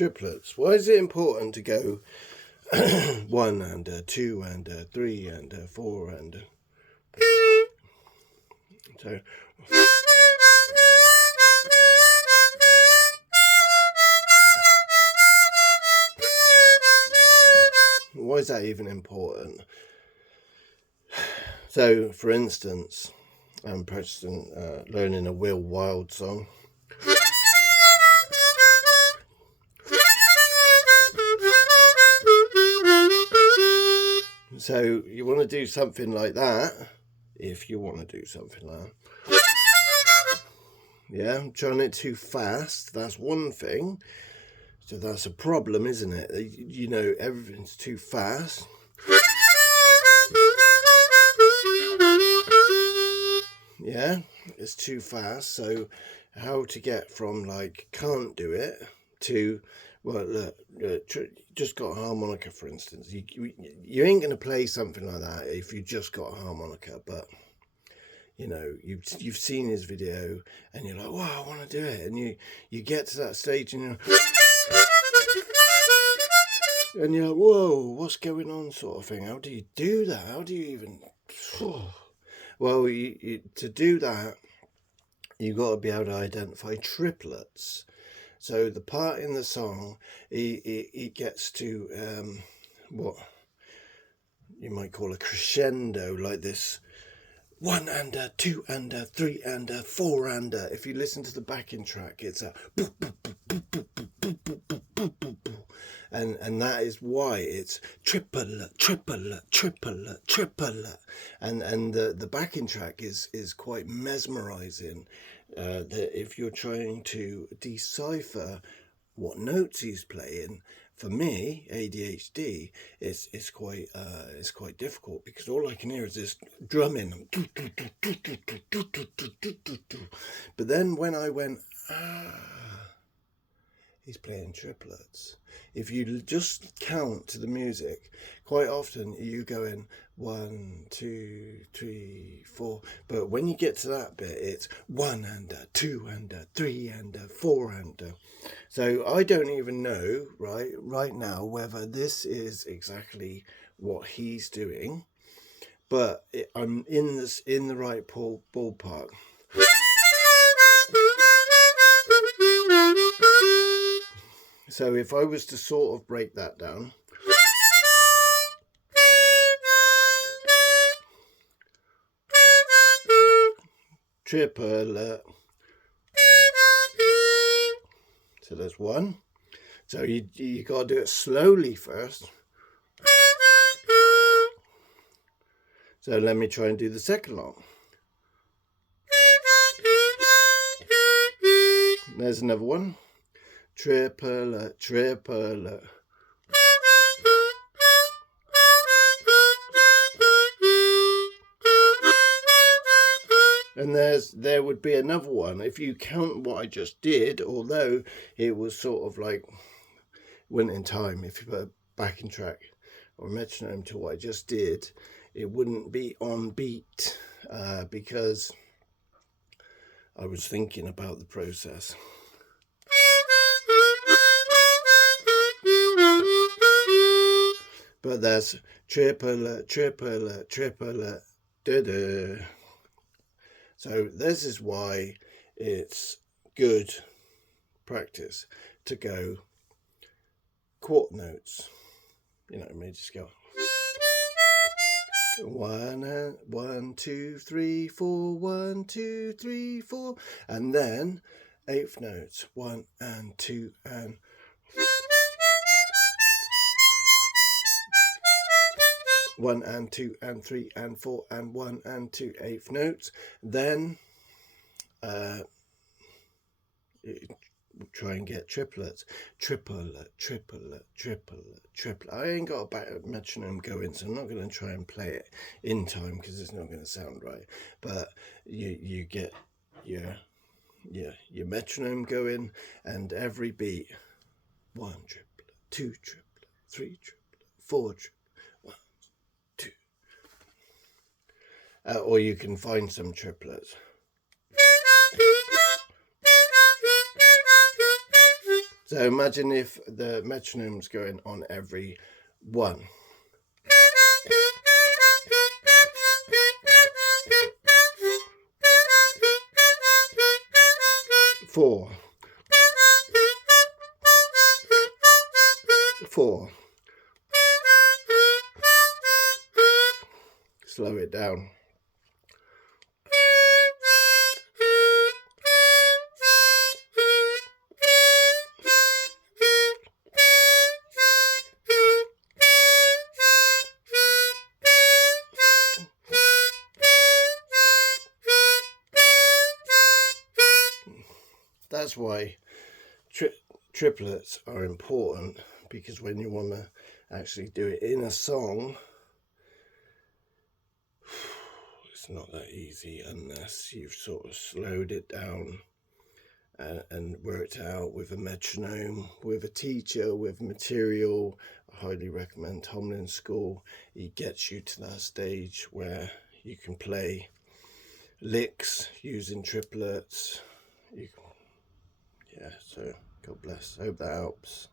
triplets. Why is it important to go 1 and 2 and 3 and 4 and so why is that even important? So, for instance, I'm practicing learning a Wilde song. So you want to do something like that, if you want to do something like that. Yeah, I'm trying it too fast, that's one thing. So that's a problem, isn't it? You know, everything's too fast. Yeah, it's too fast. So how to get from like can't do it to, well, look, just got a harmonica, for instance. You ain't going to play something like that if you just got a harmonica, but you know, you've seen his video and you're like, wow, I want to do it. And you get to that stage and you're like, whoa, what's going on, sort of thing. How do you do that? How do you even... Well, to do that, you've got to be able to identify triplets. So the part in the song, it gets to what you might call a crescendo, like this 1 and 2 and 3 and 4 and if you listen to the backing track, it's a and that is why it's triplet, triplet, triplet, triplet, and the backing track is quite mesmerizing. That if you're trying to decipher what notes he's playing, for me, ADHD, it's quite difficult, because all I can hear is this drumming. But then when I went, he's playing triplets. If you just count to the music, quite often you go in 1, 2, 3, 4. But when you get to that bit, it's 1 and 2 and 3 and 4 and. So I don't even know right now whether this is exactly what he's doing, but I'm in the right ballpark. So if I was to sort of break that down, triplet. So there's one. So you got to do it slowly first. So let me try and do the second one. There's another one. Triplet, triplet. And there would be another one if you count what I just did, although it was sort of like went in time. If you put a backing track or a metronome to what I just did, it wouldn't be on beat, because I was thinking about the process. But that's triplet, triplet, triplet, da-da. So this is why it's good practice to go quarter notes. You know, maybe just go 1, 2, 3, 4, 1, 2, 3, 4, and then eighth notes 1 and 2 and 1 and 2 and 3 and 4 and 1 and 2 eighth notes. Then try and get triplets. Triplet, triplet, triplet, triplet. I ain't got a metronome going, so I'm not going to try and play it in time because it's not going to sound right. But you get your metronome going, and every beat, 1 triplet, 2 triplet, 3 triplet, 4 triplet. Or you can find some triplets. So imagine if the metronome's going on every one. Four. Four. Slow it down. That's why triplets are important, because when you want to actually do it in a song, it's not that easy unless you've sort of slowed it down and worked out with a metronome, with a teacher, with material. I highly recommend Tomlin School. He gets you to that stage where you can play licks using triplets. Yeah, so God bless. I hope that helps.